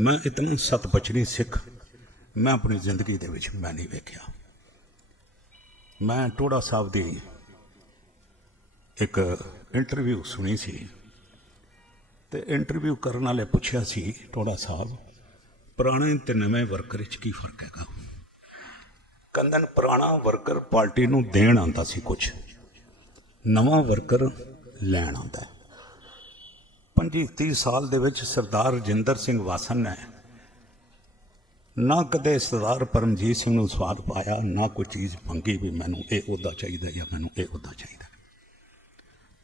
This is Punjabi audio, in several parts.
ਮੈਂ ਇਤਨਾ ਸਤ ਸਿੱਖ, ਮੈਂ ਆਪਣੀ ਜ਼ਿੰਦਗੀ ਦੇ ਵਿੱਚ ਮੈਂ ਨਹੀਂ ਵੇਖਿਆ। ਮੈਂ ਟੋੜਾ ਸਾਹਿਬ ਦੀ ਇੱਕ ਇੰਟਰਵਿਊ ਸੁਣੀ ਸੀ ਤੇ ਇੰਟਰਵਿਊ ਕਰਨ ਵਾਲੇ ਪੁੱਛਿਆ ਸੀ ਟੋੜਾ ਸਾਹਿਬ, ਪੁਰਾਣੇ ਤੇ ਨਵੇਂ ਵਰਕਰ ਵਿੱਚ ਕੀ ਫ਼ਰਕ ਹੈਗਾ? ਕੰਦਨ ਪੁਰਾਣਾ ਵਰਕਰ ਪਾਰਟੀ ਨੂੰ ਦੇਣ ਆਂਦਾ ਸੀ ਕੁਝ ਨਵਾਂ ਵਰਕਰ ਲੈਣ ਆਂਦਾ ਹੈ। 25 30 ਸਾਲ ਦੇ ਵਿੱਚ ਸਰਦਾਰ ਰਜਿੰਦਰ ਸਿੰਘ ਵਾਸਨ ਨੇ ਨਾ ਕਦੇ ਸਰਦਾਰ ਪਰਮਜੀਤ ਸਿੰਘ ਨੂੰ ਸਵਾਦ ਪਾਇਆ, ਨਾ ਕੋਈ ਚੀਜ਼ ਮੰਗੀ ਵੀ ਮੈਨੂੰ ਇਹ ਉਹਦਾ ਚਾਹੀਦਾ ਜਾਂ ਮੈਨੂੰ ਇਹ ਉਹਦਾ ਚਾਹੀਦਾ।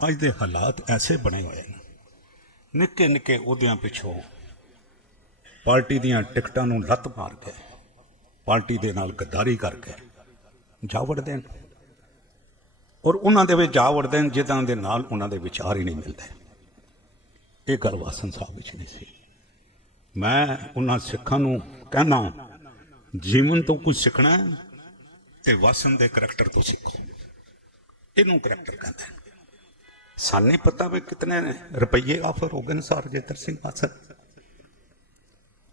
ਅੱਜ ਦੇ ਹਾਲਾਤ ਐਸੇ ਬਣੇ ਹੋਏ ਨੇ। ਨਿੱਕੇ ਨਿੱਕੇ ਅਹੁਦਿਆਂ ਪਿੱਛੋਂ ਪਾਰਟੀ ਦੀਆਂ ਟਿਕਟਾਂ ਨੂੰ ਲੱਤ ਮਾਰ ਕੇ, ਪਾਰਟੀ ਦੇ ਨਾਲ ਗੱਦਾਰੀ ਕਰਕੇ ਜਾ ਵੜਦੇ ਨੇ। ਔਰ ਉਹਨਾਂ ਦੇ ਵਿੱਚ ਜਾ ਵੜਦੇ ਨੇ, ਜਿੱਦਾਂ ਦੇ ਨਾਲ ਉਹਨਾਂ ਦੇ ਵਿਚਾਰ ਹੀ ਨਹੀਂ ਮਿਲਦੇ। ਇਹ ਗੱਲ ਵਾਸਨ ਸਾਹਿਬ ਵਿੱਚ ਨਹੀਂ ਸੀ। ਮੈਂ ਉਹਨਾਂ ਸਿੱਖਾਂ ਨੂੰ ਕਹਿਣਾ ਜੀਵਨ ਤੋਂ ਕੁਝ ਸਿੱਖਣਾ ਹੈ ਤੇ ਵਾਸਨ ਦੇ ਕਰੈਕਟਰ ਤੋਂ ਸਿੱਖੋ। ਇਹਨੂੰ ਕਰੈਕਟਰ ਕਹਿੰਦੇ ਨੇ ਸਾਨੂੰ ਪਤਾ ਵੀ ਕਿਤਨੇ ਰੁਪਏ ਆਫਰ ਹੋ ਗਏ ਨੇ ਸਰ ਸਿੰਘ ਵਾਸਨ।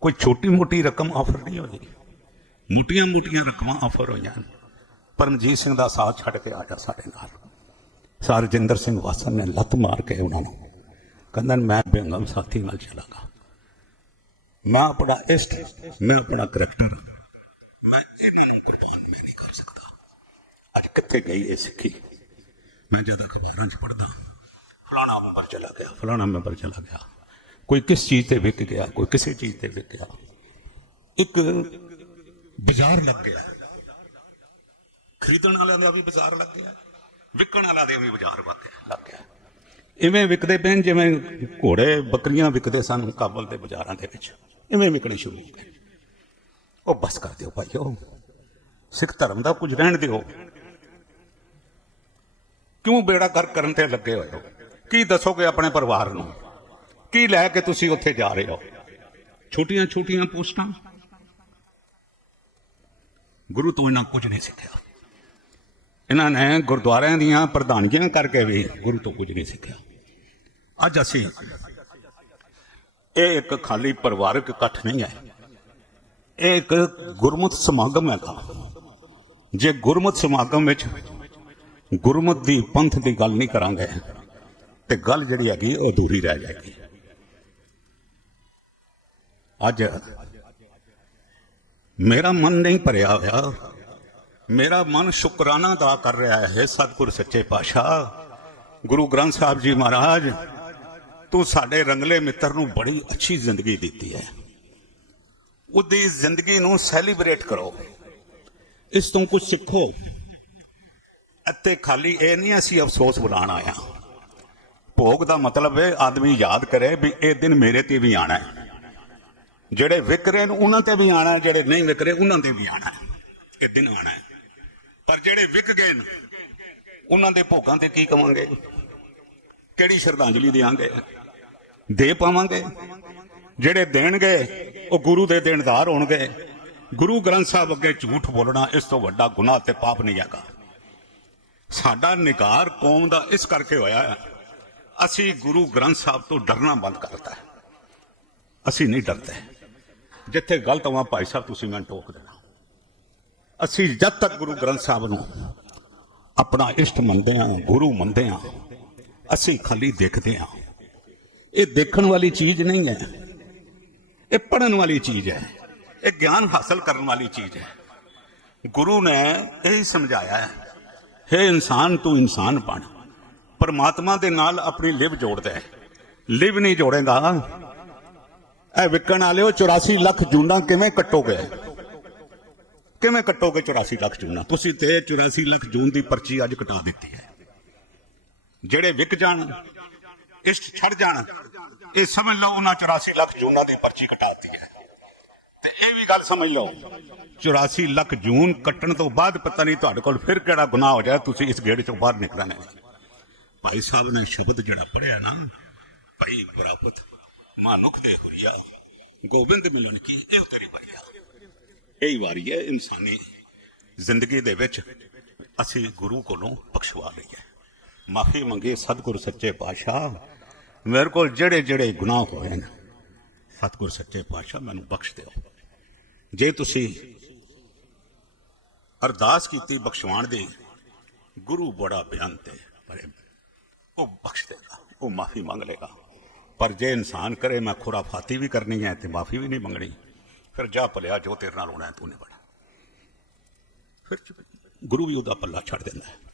ਕੋਈ ਛੋਟੀ ਮੋਟੀ ਰਕਮ ਆਫਰ ਨਹੀਂ ਹੋਈ ਮੋਟੀਆਂ ਮੋਟੀਆਂ ਰਕਮਾਂ ਆਫਰ ਹੋਈਆਂ ਪਰਮਜੀਤ ਸਿੰਘ ਦਾ ਸਾਥ ਛੱਡ ਕੇ ਆ ਜਾ ਸਾਡੇ ਨਾਲ। ਸਰ ਜਿੰਦਰ ਸਿੰਘ ਵਾਸਨ ਨੇ ਲੱਤ ਮਾਰ ਕੇ ਉਹਨਾਂ ਨੂੰ ਕਹਿੰਦਾ ਮੈਂ ਬੇਗਮ ਸਾਥੀ ਨਾਲ ਚਲਾਂਗਾ। ਮੈਂ ਆਪਣਾ ਇਸ਼ਟ, ਮੈਂ ਆਪਣਾ ਕਰੈਕਟਰ ਮੈਂ ਇਹਨਾਂ ਨੂੰ ਕੁਰਬਾਨ ਮੈਂ ਨਹੀਂ ਕਰ ਸਕਦਾ। ਅੱਜ ਕਿੱਥੇ ਗਈ ਇਹ ਸਿੱਖੀ? ਮੈਂ ਜਦ ਅਖਬਾਰਾਂ 'ਚ ਪੜਦਾ ਫਲਾਣਾ ਮੈਂਬਰ ਚਲਾ ਗਿਆ, ਫਲਾਣਾ ਮੈਂਬਰ ਚਲਾ ਗਿਆ। ਕੋਈ ਕਿਸ ਚੀਜ਼ ਤੇ ਵਿਕ ਗਿਆ, ਕੋਈ ਕਿਸੇ ਚੀਜ਼ ਤੇ ਵਿਕ ਗਿਆ। ਇੱਕ ਬਾਜ਼ਾਰ ਲੱਗ ਗਿਆ। ਖਰੀਦਣ ਵਾਲਿਆਂ ਦਾ ਵੀ ਬਾਜ਼ਾਰ ਲੱਗ ਗਿਆ, ਵਿਕਣ ਵਾਲਿਆਂ ਦਾ ਵੀ ਬਾਜ਼ਾਰ ਲੱਗ ਗਿਆ ਲੱਗ ਗਿਆ। ਇਵੇਂ ਵਿਕਦੇ ਪੈਣ, ਜਿਵੇਂ ਘੋੜੇ ਬੱਕਰੀਆਂ ਵਿਕਦੇ ਸਨ ਕਾਬਲ ਦੇ ਬਾਜ਼ਾਰਾਂ ਦੇ ਵਿੱਚ। ਇਵੇਂ ਵਿਕਣੇ ਸ਼ੁਰੂ ਹੋ ਗਏ ਉਹ ਬਸ ਕਰ ਦਿਓ ਭਾਈਓ ਸਿੱਖ ਧਰਮ ਦਾ ਕੁਝ ਰਹਿਣ ਦਿਓ। ਕਿਉਂ ਬੇੜਾ ਕਰ ਕਰਨ ਤੇ ਲੱਗੇ ਹੋਏ ਹੋ? ਕੀ ਦੱਸੋਗੇ ਆਪਣੇ ਪਰਿਵਾਰ ਨੂੰ? ਕੀ ਲੈ ਕੇ ਤੁਸੀਂ ਉੱਥੇ ਜਾ ਰਹੇ ਹੋ? ਛੋਟੀਆਂ ਛੋਟੀਆਂ ਪੋਸਟਾਂ? ਗੁਰੂ ਤੋਂ ਇਹਨਾਂ ਕੁਝ ਨਹੀਂ ਸਿੱਖਿਆ। ਇਹਨਾਂ ਨੇ ਗੁਰਦੁਆਰਿਆਂ ਦੀਆਂ ਪ੍ਰਧਾਨੀਆਂ ਕਰਕੇ ਵੀ ਗੁਰੂ ਤੋਂ ਕੁਝ ਨਹੀਂ ਸਿੱਖਿਆ। ਅੱਜ ਅਸੀਂ ਇਹ ਇੱਕ ਖਾਲੀ ਪਰਿਵਾਰਕ ਇਕੱਠ ਨਹੀਂ ਹੈ। ਇਹ ਇੱਕ ਗੁਰਮਤ ਸਮਾਗਮ ਹੈਗਾ ਜੇ ਗੁਰਮਤ ਸਮਾਗਮ ਵਿੱਚ ਗੁਰਮਤ ਦੀ ਪੰਥ ਦੀ ਗੱਲ ਨਹੀਂ ਕਰਾਂਗੇ, ਤੇ ਗੱਲ ਜਿਹੜੀ ਹੈਗੀ ਉਹ ਅਧੂਰੀ ਰਹਿ ਜਾਏਗੀ। ਅੱਜ ਮੇਰਾ ਮਨ ਨਹੀਂ ਭਰਿਆ ਹੋਇਆ। ਮੇਰਾ ਮਨ ਸ਼ੁਕਰਾਨਾ ਦਾ ਕਰ ਰਿਹਾ ਹੈ, ਸਤਿਗੁਰ ਸੱਚੇ ਪਾਤਸ਼ਾਹ। ਗੁਰੂ ਗ੍ਰੰਥ ਸਾਹਿਬ ਜੀ ਮਹਾਰਾਜ ਤੂੰ ਸਾਡੇ ਰੰਗਲੇ ਮਿੱਤਰ ਨੂੰ ਬੜੀ ਅੱਛੀ ਜ਼ਿੰਦਗੀ ਦਿੱਤੀ ਹੈ। ਉਹਦੀ ਜ਼ਿੰਦਗੀ ਨੂੰ ਸੈਲੀਬ੍ਰੇਟ ਕਰੋ। ਇਸ ਤੋਂ ਕੁਝ ਸਿੱਖੋ। ਅਤੇ ਖਾਲੀ ਇਹ ਨਹੀਂ ਅਸੀਂ ਅਫਸੋਸ ਬੁਲਾਣ ਆਇਆ। ਭੋਗ ਦਾ ਮਤਲਬ ਹੈ ਆਦਮੀ ਯਾਦ ਕਰੇ ਵੀ ਇਹ ਦਿਨ ਮੇਰੇ ਤੇ ਵੀ ਆਣਾ ਹੈ। ਜਿਹੜੇ ਵਿਕ ਰਹੇ ਨੇ ਉਹਨਾਂ ਤੇ ਵੀ ਆਣਾ ਹੈ ਜਿਹੜੇ ਨਹੀਂ ਵਿਕ ਰਹੇ ਉਹਨਾਂ ਤੇ ਵੀ ਆਣਾ ਹੈ। ਇਹ ਦਿਨ ਆਣਾ ਹੈ। ਪਰ ਜਿਹੜੇ ਵਿਕ ਗਏ ਨੇ ਉਹਨਾਂ ਦੇ ਭੋਗਾਂ ਤੇ ਕੀ ਕਵਾਂਗੇ? ਕਿਹੜੀ ਸ਼ਰਧਾਂਜਲੀ ਦੇਵਾਂਗੇ ਦੇ ਪਾਵਾਂਗੇ। ਜਿਹੜੇ ਦੇਣਗੇ, ਉਹ ਗੁਰੂ ਦੇ ਦੇਣਦਾਰ ਹੋਣਗੇ। ਗੁਰੂ ਗ੍ਰੰਥ ਸਾਹਿਬ ਅੱਗੇ ਝੂਠ ਬੋਲਣਾ ਇਸ ਤੋਂ ਵੱਡਾ ਗੁਨਾਹ ਤੇ ਪਾਪ ਨਹੀਂ ਹੈਗਾ। ਸਾਡਾ ਨਿਕਾਰ ਕੌਮ ਦਾ ਇਸ ਕਰਕੇ ਹੋਇਆ ਹੈ, ਅਸੀਂ ਗੁਰੂ ਗ੍ਰੰਥ ਸਾਹਿਬ ਤੋਂ ਡਰਨਾ ਬੰਦ ਕਰਤਾ ਅਸੀਂ ਨਹੀਂ ਡਰਦੇ। ਜਿੱਥੇ ਗਲਤ ਹੋਵਾਂ, ਭਾਈ ਸਾਹਿਬ, ਤੁਸੀਂ ਮੈਨੂੰ ਟੋਕ ਦੇਣਾ। ਅਸੀਂ ਜਦ ਤੱਕ ਗੁਰੂ ਗ੍ਰੰਥ ਸਾਹਿਬ ਨੂੰ ਆਪਣਾ ਇਸ਼ਟ ਮੰਨਦੇ ਹਾਂ, ਗੁਰੂ ਮੰਨਦੇ ਹਾਂ, ਅਸੀਂ ਖਾਲੀ ਦੇਖਦੇ ਹਾਂ। ਇਹ ਦੇਖਣ ਵਾਲੀ ਚੀਜ਼ ਨਹੀਂ ਹੈ। ਇਹ ਪੜਨ ਵਾਲੀ ਚੀਜ਼ ਹੈ। ਇਹ ਗਿਆਨ ਹਾਸਲ ਕਰਨ ਵਾਲੀ ਚੀਜ਼ ਹੈ। ਗੁਰੂ ਨੇ ਇਹ ਸਮਝਾਇਆ ਹੈ ਹੈ ਇਨਸਾਨ, ਤੂੰ ਇਨਸਾਨ ਬਣ। ਪਰਮਾਤਮਾ ਦੇ ਨਾਲ ਆਪਣੀ ਲਿਵ ਜੋੜਦਾ ਹੈ। ਲਿਵ ਨਹੀਂ ਜੋੜੇਗਾ ਇਹ ਵਿਕਣ ਵਾਲਿਓ 84 ਲੱਖ ਜੂਨਾ ਕਿਵੇਂ ਕੱਟੋਗੇ? ਕਿਵੇਂ ਕੱਟੋਗੇ 84 ਲੱਖ ਜੂਨਾ? ਤੁਸੀਂ ਤੇ 84 ਲੱਖ ਜੂਨ ਦੀ ਪਰਚੀ ਅੱਜ ਕਟਾ ਦਿੱਤੀ ਹੈ। ਜਿਹੜੇ ਵਿਕ ਜਾਣ ਇਸ਼ਟ ਛੱਡ ਜਾਣ। ਇਹ ਸਮਝ ਲਓ ਉਹਨਾਂ 84 ਲੱਖ ਜੂਨਾਂ ਦੀ ਪਰਚੀ ਕਟਾਤੀ ਹੈ। ਤੇ ਇਹ ਵੀ ਗੱਲ ਸਮਝ ਲਓ 84 ਲੱਖ ਜੂਨ ਕੱਟਣ ਤੋਂ ਬਾਅਦ ਪਤਾ ਨਹੀਂ ਤੁਹਾਡੇ ਕੋਲ ਫਿਰ ਕਿਹੜਾ ਗੁਨਾਹ ਹੋ ਜਾਏ, ਤੁਸੀਂ ਇਸ ਗੇੜ ਚੋਂ ਬਾਹਰ ਨਿਕਲਣਾ ਨਹੀਂ। ਭਾਈ ਸਾਹਿਬ ਨੇ ਸ਼ਬਦ ਜਿਹੜਾ ਪੜਿਆ ਨਾ, ਭਾਈ ਬਰਾਬਤ ਮਾਨੁਖ ਦੇ ਹੁਰੀਆ ਗੋਬਿੰਦ ਮਿਲਣ ਕੀ ਇਹ ਉਤਰੀ ਵਾਰੀ ਇਹ ਵਾਰੀ ਹੈ, ਇਨਸਾਨੀ ਜ਼ਿੰਦਗੀ ਦੇ ਵਿੱਚ ਅਸੀਂ ਗੁਰੂ ਕੋਲੋਂ ਬਖਸ਼ਵਾ ਲਈਏ। ਮਾਫੀ ਮੰਗੀ, ਸਤਿਗੁਰ ਸੱਚੇ ਪਾਤਸ਼ਾਹ। ਮੇਰੇ ਕੋਲ ਜਿਹੜੇ ਜਿਹੜੇ ਗੁਨਾਹ ਹੋਏ ਨੇ, ਸਤਿਗੁਰ ਸੱਚੇ ਪਾਤਸ਼ਾਹ, ਮੈਨੂੰ ਬਖਸ਼ ਦਿਓ। ਜੇ ਤੁਸੀਂ ਅਰਦਾਸ ਕੀਤੀ ਬਖਸ਼ਵਾਣ ਦੀ, ਗੁਰੂ ਬੜਾ ਬਿਆਨ ਤੇ ਬੜੇ ਉਹ ਬਖਸ਼ ਦੇਗਾ, ਉਹ ਮਾਫੀ ਮੰਗ ਲੇਗਾ ਪਰ ਜੇ ਇਨਸਾਨ ਕਰੇ, ਮੈਂ ਖੁਰਾਫਾਤੀ ਵੀ ਕਰਨੀ ਹੈ ਤੇ ਮਾਫੀ ਵੀ ਨਹੀਂ ਮੰਗਣੀ, ਫਿਰ ਜਾ ਭਲਿਆ, ਜੋ ਤੇਰੇ ਨਾਲ ਹੋਣਾ ਤੂੰ ਨੇ ਬੜਾ ਫਿਰ ਗੁਰੂ ਵੀ ਉਹਦਾ ਪੱਲਾ ਛੱਡ ਦਿੰਦਾ ਹੈ।